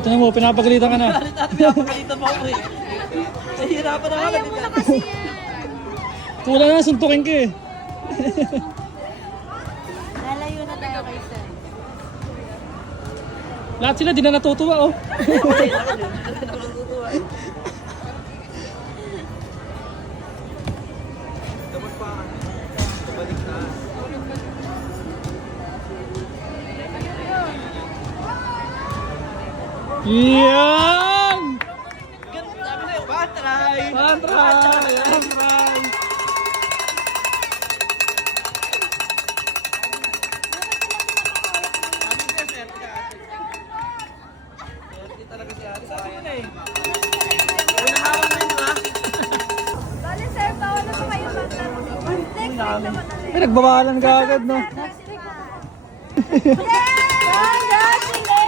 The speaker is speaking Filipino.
O, tingnan mo, pinapagalitan ka na. Pinapagalitan mo ako eh. Nahihirapan na ako. Ayaw mo na kasi yan. Wala na, suntukin ka eh. Lalayo na tayo kay sir. Lahat sila, di na natutuwa oh. Dapat pa, balik na. Yan! Ganun sabi sa'yo, patray! Patray! Patray! Talaga si Ate, sabi ko na eh. Pinahawak na yun, ha? Bale sir, bawal na po kayo bata. Next week naman ulit. Ay, nagbabalan ka agad no? Next week. Congratulations!